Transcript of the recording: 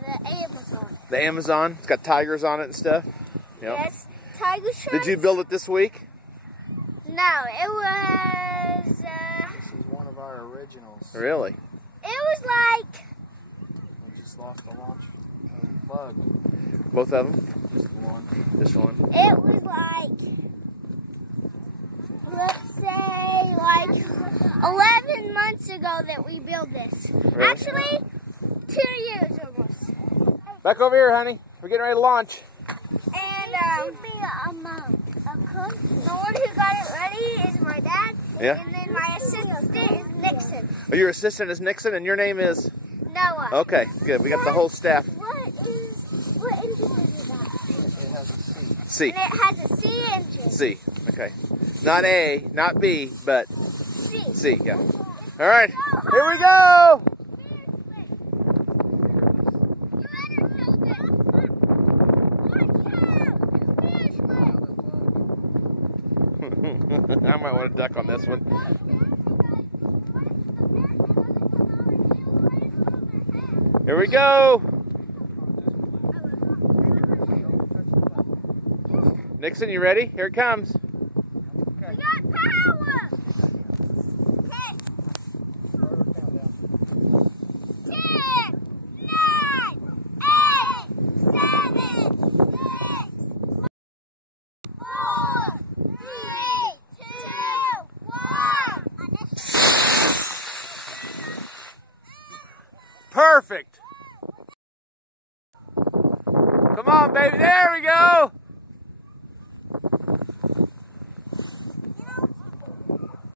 The Amazon. The Amazon? It's got tigers on it and stuff? Yep. Yes, tiger sharks. Did you build it this week? No, it was... This is one of our originals. Really? It was like... We just lost a launch bug. Both of them? Just one. This one? It was like... Let's say like 11 months ago that we built this. Really? Actually, 2 years almost. Back over here, honey. We're getting ready to launch. And the one who got it ready is my dad. Yeah. And then my assistant is Nixon. Oh, your assistant is Nixon, and your name is? Noah. Okay, good. We got the whole staff. What engine is that? It has a C. C. And it has a C engine. C. Okay. Not A, not B, but C. C. Yeah. All right. Here we go. I might want to duck on this one. Here we go. Nixon, you ready? Here it comes. We got power. 10, 9, 8, 7, 6, 4, 3, 2, 1. Perfect. Come on, baby. There we go.